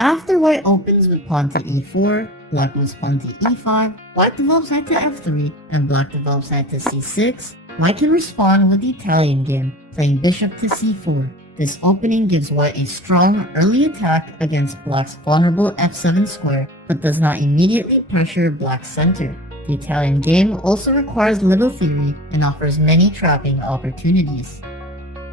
After white opens with pawn to e4, black moves pawn to e5, white develops knight to f3, and black develops knight to c6, white can respond with the Italian game, playing bishop to c4. This opening gives white a strong early attack against black's vulnerable f7 square, but does not immediately pressure black's center. The Italian game also requires little theory and offers many trapping opportunities.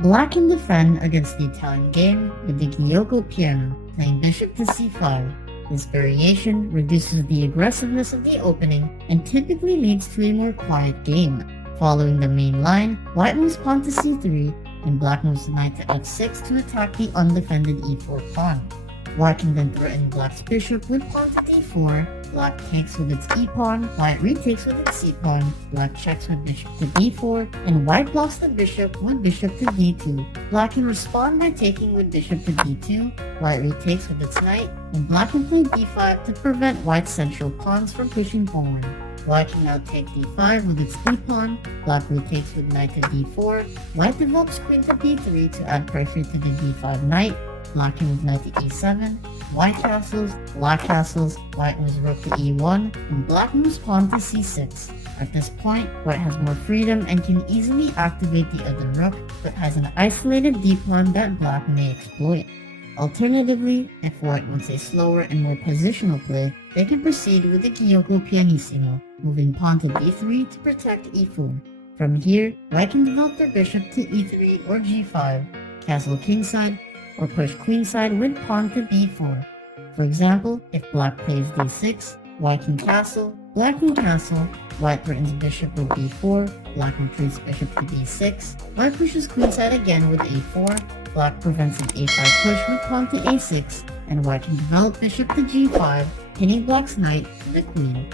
Black can defend against the Italian game with the Giuoco piano, playing bishop to c5. This variation reduces the aggressiveness of the opening and typically leads to a more quiet game. Following the main line, white moves pawn to c3, and black moves knight to f6 to attack the undefended e4 pawn. White can then threaten black's bishop with pawn to d4, black takes with its e-pawn, white retakes with its c-pawn, black checks with bishop to d4, and white blocks the bishop with bishop to d2. Black can respond by taking with bishop to d2, white retakes with its knight, and black can play d5 to prevent white's central pawns from pushing forward. White can now take d5 with its e-pawn, black retakes with knight to d4, white develops queen to b3 to add pressure to the d5 knight, black can move knight to e7, white castles, white moves rook to e1, and black moves pawn to c6. At this point, white has more freedom and can easily activate the other rook, but has an isolated d-pawn that black may exploit. Alternatively, if white wants a slower and more positional play, they can proceed with the Giuoco pianissimo, moving pawn to b3 to protect e4. From here, white can develop their bishop to e3 or g5, castle kingside, or push queenside with pawn to b4. For example, if black plays d6, white can castle, black can castle, white threatens bishop with b4, black retreats bishop to b6, white pushes queenside again with a4, black prevents an a5 push with pawn to a6, and white can develop bishop to g5, pinning black's knight to the queen.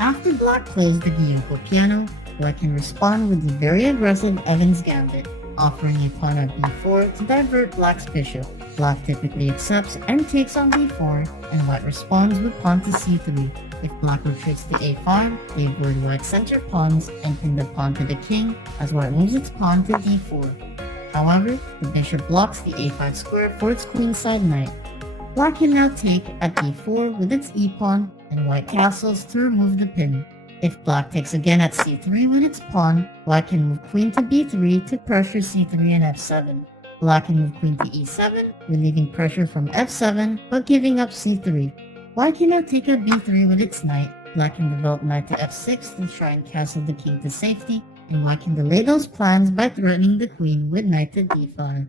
After black plays the Giuoco piano, white can respond with the very aggressive Evans Gambit, offering a pawn at b4 to divert black's bishop. Black typically accepts and takes on b4, and white responds with pawn to c3. If black retreats to a5, they avoid white's center pawns and pin the pawn to the king as white moves its pawn to d4. However, the bishop blocks the a5 square for its queenside knight. Black can now take at d4 with its e-pawn, and white castles to remove the pin. If black takes again at c3 with its pawn, white can move queen to b3 to pressure c3 and f7. Black can move queen to e7, relieving pressure from f7 but giving up c3. White can now take at b3 with its knight. Black can develop knight to f6 to try and castle the king to safety, and white can delay those plans by threatening the queen with knight to d5.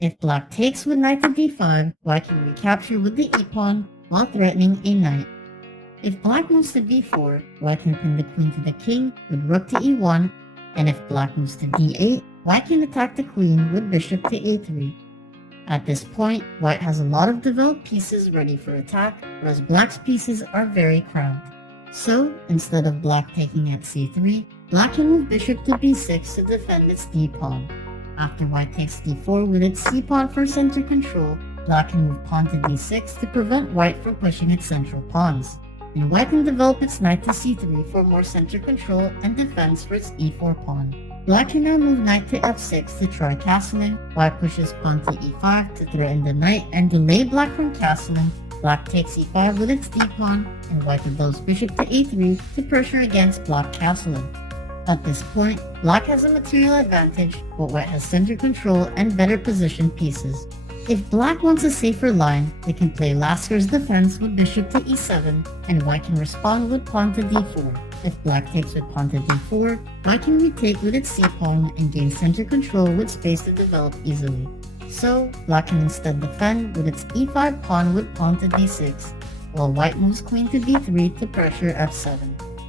If black takes with knight to d5, white can recapture with the e-pawn while threatening a knight. If black moves to b4, white can pin the queen to the king with rook to e1, and if black moves to d8, white can attack the queen with bishop to a3. At this point, white has a lot of developed pieces ready for attack, whereas black's pieces are very cramped. So, instead of black taking at c3, black can move bishop to b6 to defend its d-pawn. After white takes d4 with its c-pawn for center control, black can move pawn to d6 to prevent white from pushing its central pawns. And white can develop its knight to c3 for more center control and defense for its e4 pawn. Black can now move knight to f6 to try castling, white pushes pawn to e5 to threaten the knight and delay black from castling, black takes e5 with its d-pawn, and white develops bishop to a3 to pressure against black castling. At this point, black has a material advantage, but white has center control and better positioned pieces. If black wants a safer line, they can play Lasker's defense with bishop to e7, and white can respond with pawn to d4. If black takes with pawn to d4, white can retake with its c-pawn and gain center control with space to develop easily. So, black can instead defend with its e5 pawn with pawn to d6, while white moves queen to b3 to pressure f7.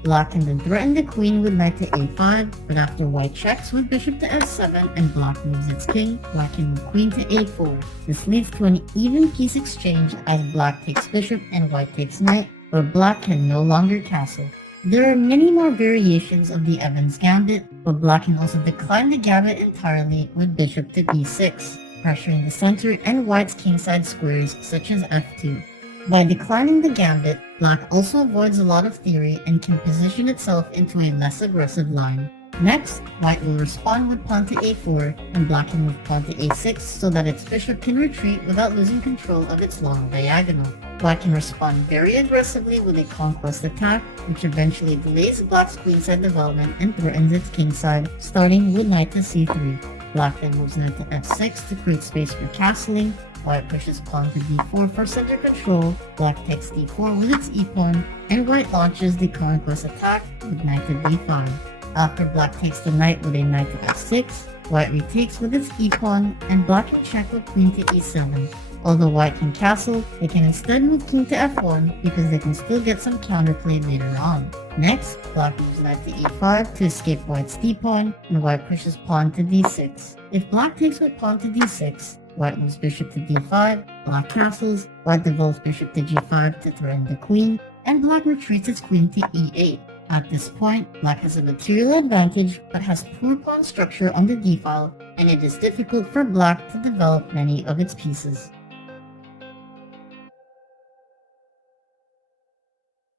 Black can then threaten the queen with knight to a5, but after white checks with bishop to f7 and black moves its king, white can move queen to a4. This leads to an even piece exchange as black takes bishop and white takes knight, where black can no longer castle. There are many more variations of the Evans Gambit, but black can also decline the gambit entirely with bishop to b6, pressuring the center and white's kingside squares such as f2. By declining the gambit, black also avoids a lot of theory and can position itself into a less aggressive line. Next, white will respond with pawn to a4 and black can move pawn to a6 so that its bishop can retreat without losing control of its long diagonal. Black can respond very aggressively with a conquest attack, which eventually delays black's queenside development and threatens its kingside, starting with knight to c3. Black then moves knight to f6 to create space for castling. White pushes pawn to d4 for center control. Black takes d4 with its e-pawn, and white launches the conquest attack with knight to d5. After black takes the knight with a knight to f6, white retakes with its e-pawn, and black can check with queen to e7. Although white can castle, they can instead move king to f1 because they can still get some counterplay later on. Next, black moves knight to e5 to escape white's d-pawn, and white pushes pawn to d6. If black takes with pawn to d6, white moves bishop to d5, black castles, white develops bishop to g5 to threaten the queen, and black retreats its queen to e8. At this point, black has a material advantage but has poor pawn structure on the d-file, and it is difficult for black to develop many of its pieces.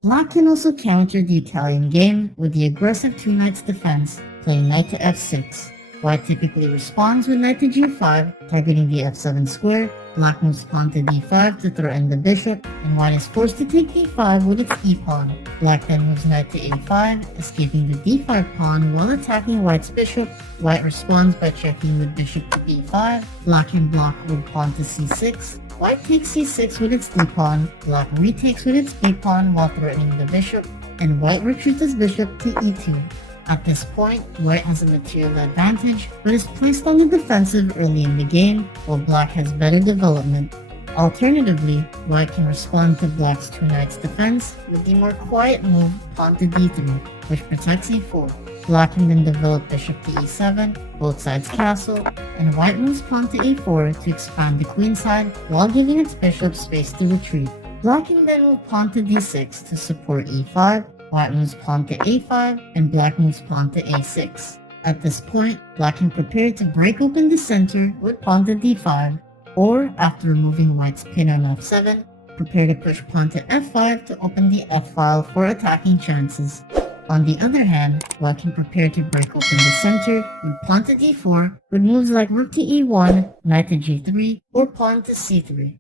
Black can also counter the Italian game with the aggressive two knights defense, playing knight to f6. White typically responds with knight to g5, targeting the f7 square. Black moves pawn to d5 to threaten the bishop, and white is forced to take d5 with its e-pawn. Black then moves knight to a5, escaping the d5 pawn while attacking white's bishop. White responds by checking with bishop to b5. Black can block with pawn to c6. White takes c6 with its d-pawn. Black retakes with its b-pawn while threatening the bishop, and white retreats its bishop to e2. At this point, white has a material advantage, but is placed on the defensive early in the game, while black has better development. Alternatively, white can respond to black's two knights defense with the more quiet move pawn to d3, which protects e4. Black can then develop bishop to e7, both sides castle, and white moves pawn to a4 to expand the queenside while giving its bishop space to retreat. Black can then move pawn to d6 to support e5, white moves pawn to a5, and black moves pawn to a6. At this point, black can prepare to break open the center with pawn to d5, or after removing white's pin on f7, prepare to push pawn to f5 to open the f-file for attacking chances. On the other hand, white can prepare to break open the center with pawn to d4 with moves like rook to e1, knight to g3, or pawn to c3.